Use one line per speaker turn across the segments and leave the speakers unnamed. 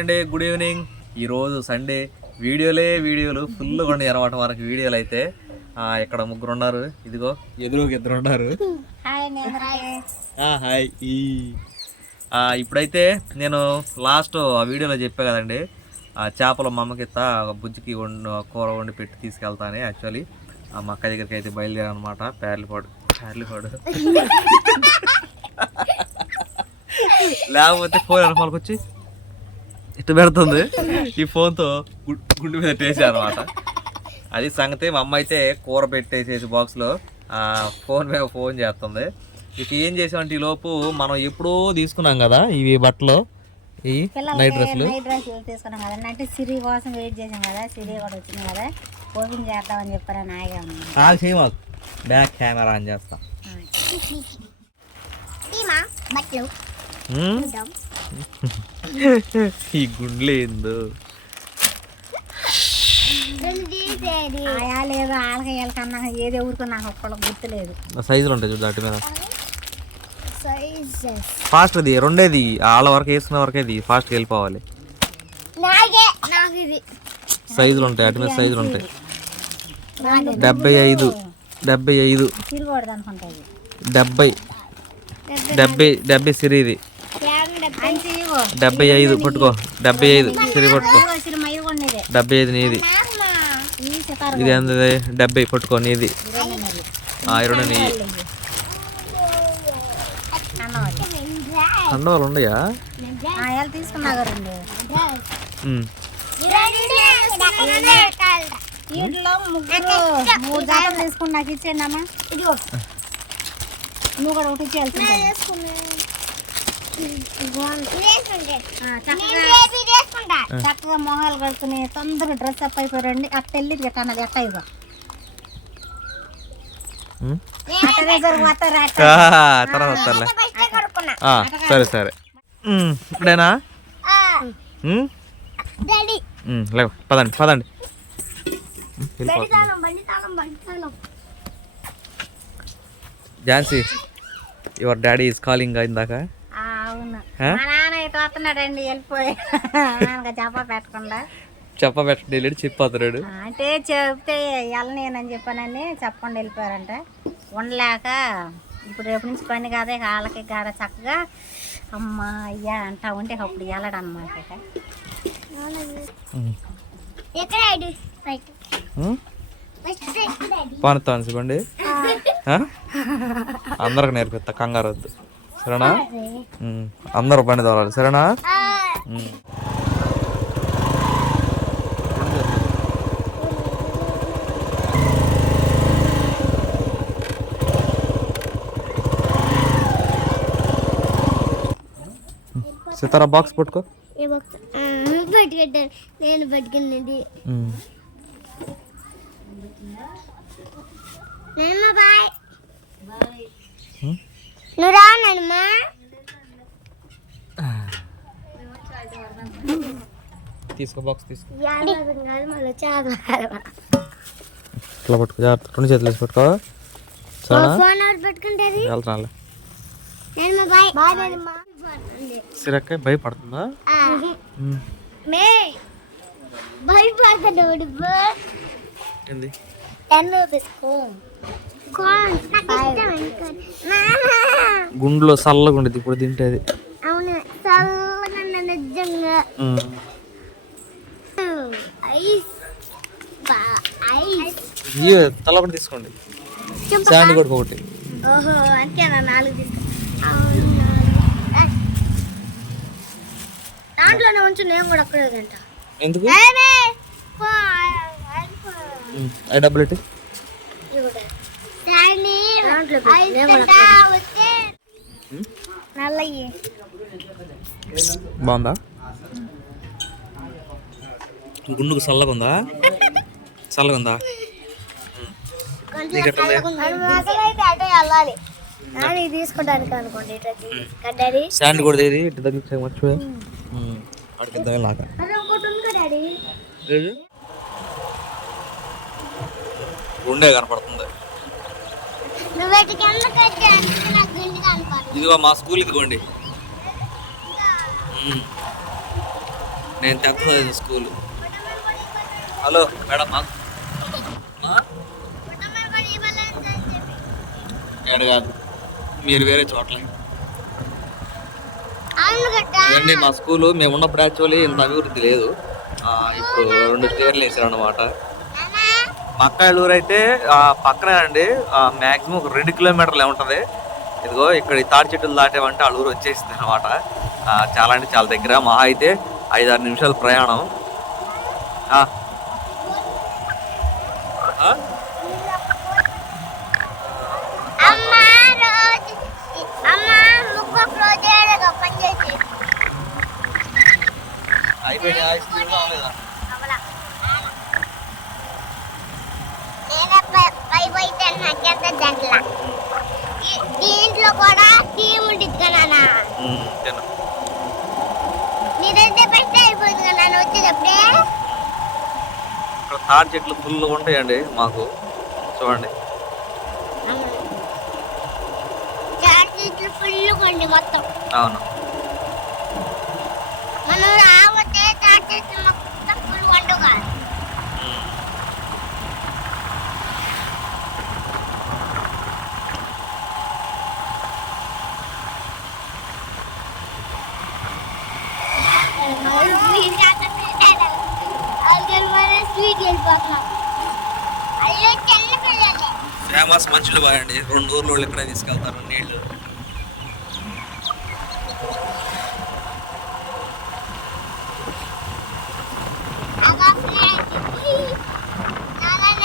Hi అండి good evening ఈరోజు Sunday వీడియోలే వీడియోలు ఫుల్గా ఉన్నాయి అనమాట మనకి వీడియోలు అయితే. ఇక్కడ ముగ్గురు ఉన్నారు. ఇదిగో. ఎదురుగా ఇద్దరు ఉన్నారు.
హాయ్
ఈ. ఇప్పుడైతే నేను లాస్ట్ ఆ వీడియోలో చెప్పా కదండి. ఆ చేపలు మా అమ్మకి ఇస్తా ఒక బుజ్జికి వండు కూర వండి పెట్టి తీసుకెళ్తాను యాక్చువల్లీ మా అక్క దగ్గరికి అయితే బయలుదేరాను అనమాట. పేర్లిపాడు పేర్లిపాడు లేకపోతే ఫోన్ అనుకోవాలకి ఇటు పెడుతుంది ఈ ఫోన్తో గుండు మీద పెట్టేసి అనమాట అది సంగతి మా అమ్మ అయితే కూర పెట్టేసేసి బాక్స్లో ఫోన్ మీద ఫోన్ చేస్తుంది. ఇక ఏం చేసామంటే ఈ లోపు మనం ఎప్పుడూ తీసుకున్నాం కదా ఇవి బట్టలు ఈ నైట్ డ్రెస్సులు.
నైట్ డ్రెస్సులు తీసుకున్నాం కదా. అంటే సిరి కోసం వెయిట్ చేసాం కదా. సిరి కూడా వచ్చింది కదా. ఓపెన్ చేద్దామని చెప్పారని ఆగా
బ్యాక్ కెమెరా ఆన్ చేస్తా.
బట్టలు?
ఈ గుండ్లు ఏందో.
లేదు ఏది నాకు ఒక్కళ్ళకి గుర్తులేదు
సైజులు ఉంటాయి చూడు దాటి మీద. ఫాస్ట్ రెండేది. వాళ్ళ వరకు వేసుకున్న వరకేది ఫాస్ట్గా వెళ్ళిపోవాలి.
ఇది
సైజులు ఉంటాయి అటు మీద సైజులు ఉంటాయి. డెబ్బై ఐదు. డెబ్బై ఐదు. డెబ్బై. డెబ్బై డెబ్బై సిరిది. డెబ్బై ఐదు పట్టుకో డెబ్బై ఐదు సిరి పట్టుకో. డెబ్బై ఐదు నీది. ఇది ఎంత డెబ్బై పట్టుకో నీది.
ఇరవై నెలలు
ఆ నీ.
అన్నవాళ్ళు
కండవాళ్ళు ఉన్నాయా?
తీసుకున్నా కదండి
ఉమ్.
వీటిలో ముగ్గురు మూడు జాతలు తీసుకుని నాకు ఇచ్చేయండి అమ్మా. ఇదిగో. నువ్వు కూడా ఒకటి ఇచ్చేయాల్సింది చక్కగా మొహాలు కడుక్కుని తొందరగా డ్రెస్ అప్ అయిపోయారండి అట్ట వెళ్ళి కన్నది అట్ట అట్ట
సరే సరే ఇప్పుడేనా లేవు పదండి పదండి Jhansi your daddy is calling ఇందాక
మా నాన్న ఇటు వస్తున్నాడండి వెళ్ళిపోయి. నాన్నగా చెప్ప పెట్టకుండా.
చెప్పబెట్టండి వెళ్ళి చెప్పిపోతున్నాడు
ఆ, అంటే చెప్తే వెళ్ళనేనని చెప్పానని చెప్పకుండా వెళ్ళిపోయారంట. ఉండలేక ఇప్పుడు రేపు నుంచి పని కాదే వాళ్ళకి కాడ చక్కగా అమ్మ అయ్యా అంటా ఉంటే అప్పుడు వెళ్ళడం అనమాట ఇక.
ఉమ్. ఉమ్? పానుతా అనుకోండి అందరికి నేర్పిస్తా కంగారు వద్దు. సరేనా? అందరూ బండి తోలాలి. సరేనా. సితారా బాక్స్ పట్టుకో.
పట్టుకెట్టాను. నేను పట్టుకున్నది. బాయ్. నువ్వు రా నన్మ
తీసుకో బాక్స్ తీసుకో. ఇట్లా పట్టుకో జాగ్రత్త. రెండు చేతులు వేసి పట్టుకో. సిరక్కాయ భయపడుతుందా?
భయపడతాడు
ఏంది? గుండెలో చల్లగా ఉండేది ఇప్పుడు తింటే అది
అవును చల్లగా నిజంగా
ఉమ్.
ఐస్
ఇయ్యో తల ఒకటి తీసుకోండి. శాండ్ కూడా ఒకటి.
ఓహో అంతేనా నాలుగు తీసుకో. దాంట్లోనే ఉంచు నేను కూడా అక్కడే తింటా.
ఎందుకు. ఐ డబ్బులు ఎట్టి?
నల్లయ్యి.
బాగుందా? గుండుకు చల్లగా ఉందా చల్లగా ఉందా
తీసుకోవడానికి అనుకోండి
కూడా ఇటు మర్చిపోయా? అడిగిద్దాం గుండె కనపడుతుంది. ఇదిగో మా స్కూల్ ఇదిగోండి. నేను చదివిన స్కూల్. హలో మేడం మా ఏడు కాదు. మీరు వేరే చోట్ల. ఇదండి మా స్కూలు. మేము ఉన్నప్పుడు యాక్చువల్లీ ఇంత అభివృద్ధి లేదు. ఇప్పుడు రెండు స్టేర్లు వేసారు అనమాట మా అక్కాయిల ఊరు అయితే ఆ, పక్కనే అండి. మ్యాక్సిమం ఒక రెండు కిలోమీటర్లు ఉంటుంది. ఇదిగో ఇక్కడ ఈ తాడి చెట్టులు దాటేవంటే ఊరు వచ్చేసింది అనమాట చాలా అంటే చాలా దగ్గర. మహా అయితే ఐదారు నిమిషాల ప్రయాణం ఆ. ఆ?
అమ్మ రోజు
అయిపోయినాయి ఐస్ క్రీమ్
దీంట్లో కూడా టీమ్ ఫస్ట్ అయిపోయింది కదా వచ్చేటప్పుడే?
ఇక్కడ తాడి చెట్లు ఫుల్ ఉంటాయండి మాకు. చూడండి.
ఫుల్ కొండి మొత్తం.
అవును.
మనం రాకపోతే చార్జీట్లు మొత్తం ఫుల్ చిన్న పిల్లలే
ఫేమస్ మంచులు బాయండి రెండు ఊర్లు ఇక్కడే తీసుకెళ్తారు నీళ్ళు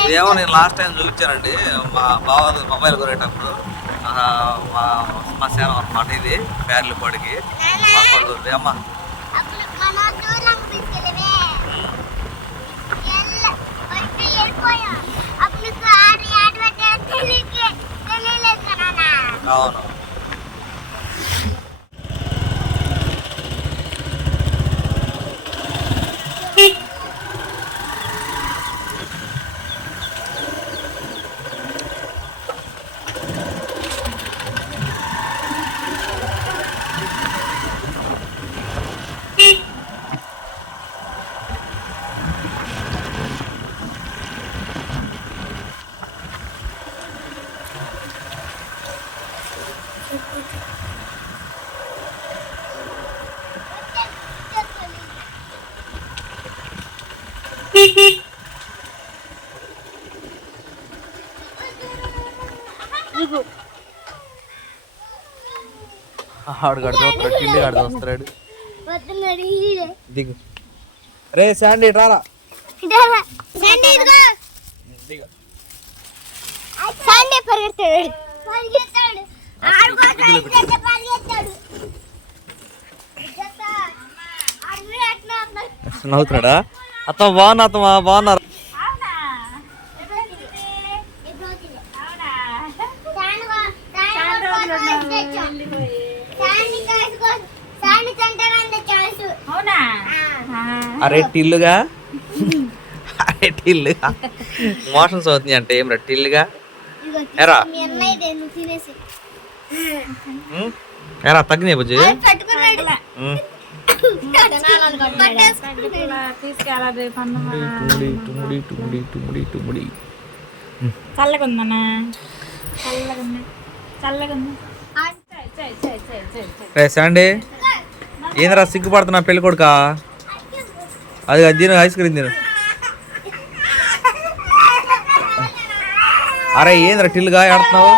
ఇదేమో నేను లాస్ట్ టైం చూపించానండి. మా బావ మొబైల్ కొనేటప్పుడు. మా మా సేన అనమాట ఇది పేర్లు పొడికి మా కొడుకు అమ్మ.
అప్పుడు మన దూరం తీసుకెళ్ళవే ఎల్ల బయట వెళ్ళిపోయాం అప్పుడు నీకు ఆడి ఆడి పెట్టే తెలియకే తెలియలేదు కదా నాన్న.
అవును ఆడు గడు చూస్తాడు టిల్లి గడు చూస్తాడు
వస్తున్నాడు ఈడే.
దిగు రే శాండీ రారా
ఇదేరా. సండే ఇదిగో.
దిగు
సండే ఆడు కోసం ఇద్దరు పరిగెత్తాడు. ఇద్దరు. ఆడు మీరు అట్లా అన్నారు.
నవ్వుతున్నాడా? అత్త బాగున్నా అత్తమా బాగున్నారు
అవునా? ఎప్పుడు వచ్చింది? ఎప్పుడు వచ్చింది? శానుగా- శానుగా కోసం వచ్చి తెచ్చాం. శాండీ కాసు కోసం- శాండీ తింటానంటే చాసు.
అవునా
ఆ.
అరే టిల్లుగా. అరే టిల్లుగా. మోషన్స్ అవుతుంది అంటే ఏం రా టిల్లుగా? ఎరా? ఎరా తగ్గినాయి బుజ్జి. రే ఏందిరా సిగ్గుపడుతున్నా పెళ్ళి కొడుకా అది అది తిను ఐస్ క్రీమ్ తిను. అరే ఏందిరా టిల్లుగా ఆడుతున్నావు?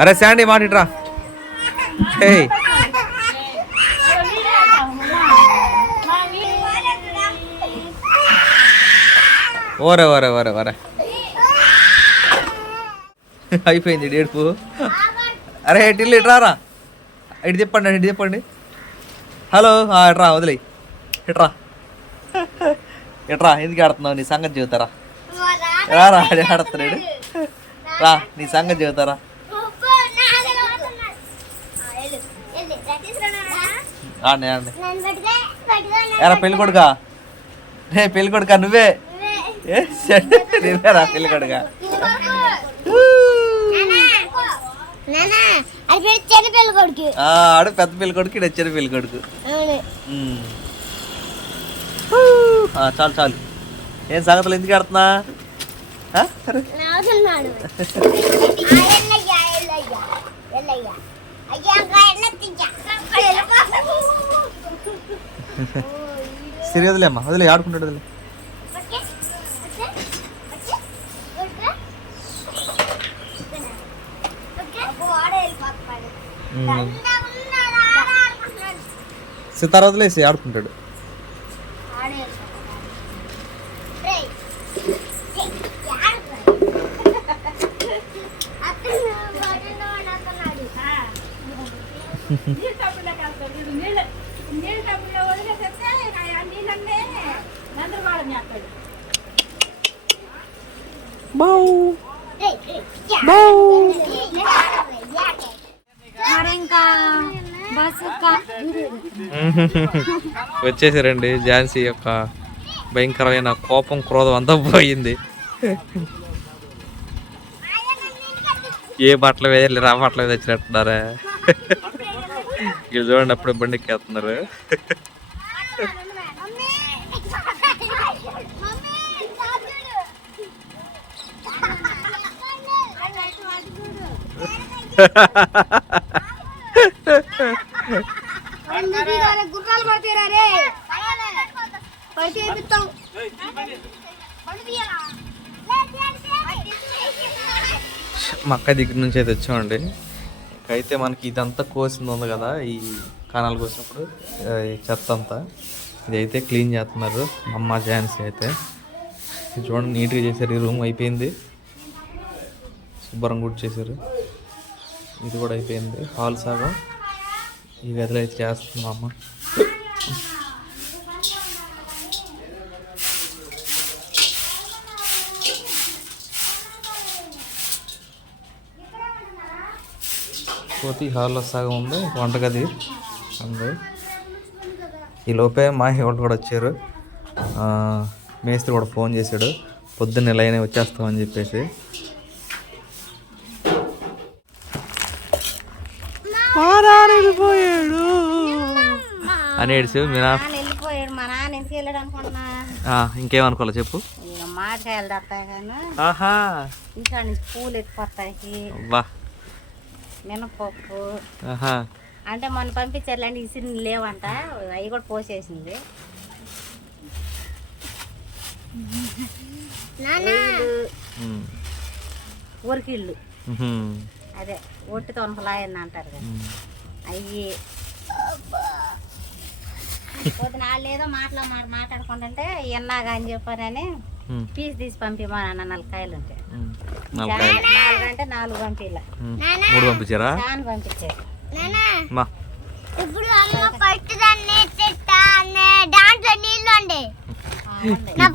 అరే శాండీ మాట హే ఓరే ఓరే ఓరే ఓరే. అయిపోయింది డేడుపు అరే టిల్లు ఇట్రారా ఇటు తిప్పండి ఇటు తిప్పండి. హలో ఆ, ఇట్రా వదిలే ఇట్రా ఇట్రా ఎందుకు ఆడుతున్నావు? నీ సంగతి చెబుతారా? రారా ఆడి ఆడుతున్నాడు? రా నీ సంగతి చెబుతారా? ఆడి ఆడి ఎరా పెళ్ళి కొడుకా రే. పెళ్ళి కొడుకా నువ్వే? ఏ షట్, నువ్వేరా పెళ్ళి కొడుకా ఆడు పెద్ద పిల్ల కొడుకు ఈడు చిన్న పిల్ల కొడుకు. చాలు చాలు. ఏం సంగతులు ఎందుకు ఆడుతున్నా? సరే.
నవ్వుతున్నాడు ఎల్లయ్యా ఎల్లయ్యా ఎల్లయ్యా. అయ్యా ఇంకా ఎన్న తింటా?
సరే వదిలే అమ్మా వదిలే ఆడుకుంటాడు వదిలే. సితార వదిలేసి ఆడుకుంటాడు.
ఆడే వెళ్ళిపోతాడు
వచ్చేసారండి ఝాన్సీ యొక్క భయంకరమైన కోపం క్రోధం అంతా పోయింది. ఏ బట్టలు వేయాలి రా బట్టలు తెచ్చినట్టున్నారా. ఇది చూడండి అప్పుడు బండి ఎక్కేస్తున్నారు
గుర్రాలు పడతారా రే
మా అక్క దగ్గర నుంచి అయితే వచ్చామండి. అయితే మనకి ఇదంతా కోసింది ఉంది కదా ఈ కానాలు కోసినప్పుడు చెత్త అంతా. ఇదైతే క్లీన్ చేస్తున్నారు అమ్మ ఝాన్సీ అయితే. ఇది చూడండి నీట్గా చేశారు. ఈ రూమ్ అయిపోయింది. శుభ్రం కూడా చేశారు ఇది కూడా అయిపోయింది. హాల్ సగం. ఈ గదిలో అయితే చేస్తుంది మా అమ్మ. పోతే హాల్లో సగం ఉంది వంటగది ఉంది. ఈ లోపే మా వాళ్ళు కూడా వచ్చారు. మేస్త్రి కూడా ఫోన్ చేశాడు. పొద్దున్న లైన్ వచ్చేస్తామని చెప్పేసి. అని ఏడిసి మీ
నాన్న వెళ్ళిపోయాడు. మా నాన్న ఎందుకు వెళ్ళాడు అనుకుంటున్నా?
ఆ, ఇంకేమనుకోవాలి చెప్పు.
ఇక మామిడికాయలు తత్తాయి కానీ
ఆహా.
ఇంకా నుంచి పూలు ఎత్తుకొస్తాయి.
వా
మినపప్పు.
ఆహా.
అంటే మొన్న పంపించారులేండి ఇసిరి లేవంట. అవి కూడా పోసేసింది
ఉమ్.
అదే ఒట్టి తొనకలాయని అంటారు కదా. అయ్యి. పొద్దున వాళ్ళు ఏదో మాటలో మాట మాట్లాడుకుంటుంటే ఎన్నాగా అని చెప్పానని
ఉమ్.
పీస్ తీసి పంపిమా అన్న నలకాయలు ఉంటాయి
ఉమ్. నలభై
నాలుగు అంటే నాలుగు పంపిలా.
మూడు పంపించారా?
చాలా పంపించారు.
ఇప్పుడు అమ్మ ఫస్ట్ దాన్ని దాంట్లో నీళ్ళు ఉండే. నా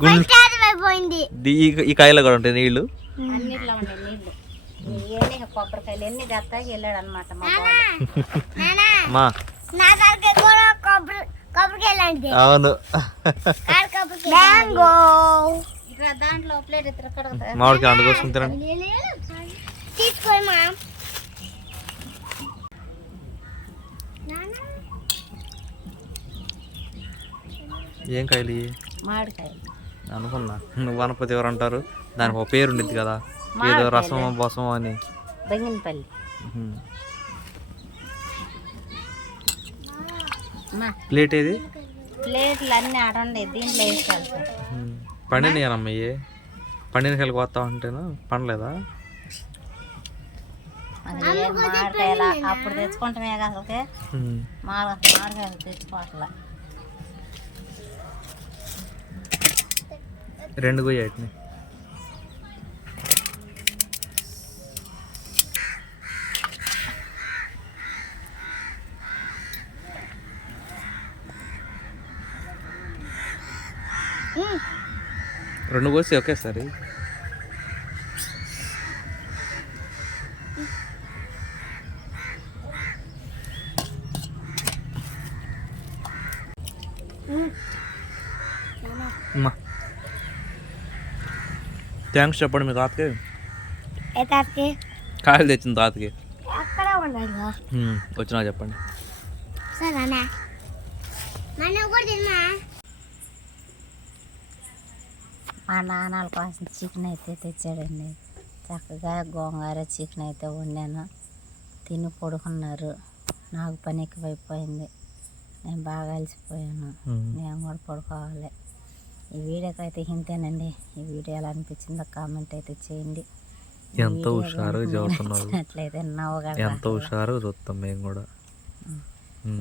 ది- ఈ కాయలో కూడా ఉంటాయి నీళ్ళు?
అన్నిట్లో ఇంకా కొబ్బరికాయలు ఎన్ని తెస్తాకి వెళ్ళాడు అనమాట మా.
అవును.
దాంట్లో ప్లేట్ ఇద్దరు
మామిడికి అండు కోసం తినండి. ఏం కాయలు?
మామిడికాయలు.
అనుకున్నా. నువ్వు వనపతి ఎవరు అంటారు? దానికి ఒక పేరు ఉండిద్ది కదా. ఏదో రసం బసం అని.
బంగినపల్లి
ప్లేట్ ఏది?
ప్లేట్లు అన్నీ ఆడ ఉండే దీంట్లో వేసుకెళ్తాం
ఉహుం. పండినయ్యానమ్మ ఇవి పండిన కాయలు కొత్త అంటేనా పండలేదా?
అది ఏం మామిడికాయల అప్పుడు తెచ్చుకుంటామే అసలుకే.
ఉహుం.
మాడ మామిడికాయలు తెచ్చుకోవట్లా.
రెండు గొయ్యి రెండు కోసి ఒకేసారి. థ్యాంక్స్ చెప్పండి మీ తాతకి. కాయలు తెచ్చింది తాతకి. వచ్చినా చెప్పండి.
సరేనా? మనం కూడా
మా నాన్నల కోసం చికెన్ అయితే తెచ్చాడండి. చక్కగా గోంగూర చికెన్ అయితే వండాను. తిని పడుకున్నారు. నాకు పని ఎక్కువైపోయింది. నేను బాగా అలసిపోయాను. నేను కూడా పడుకోవాలి. ఈ వీడియోకి అయితే ఇంతేనండి. ఈ వీడియో ఎలా అనిపించిందో కామెంట్ అయితే చేయండి.
ఎంత హుషారుగా
నవ్వగలరా
ఎంత హుషారుగా చూస్తాం మేము కూడా.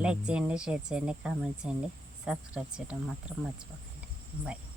లైక్ చేయండి షేర్ చేయండి కామెంట్ చేయండి. సబ్స్క్రైబ్ చేయడం మాత్రం మర్చిపోకండి. బాయ్.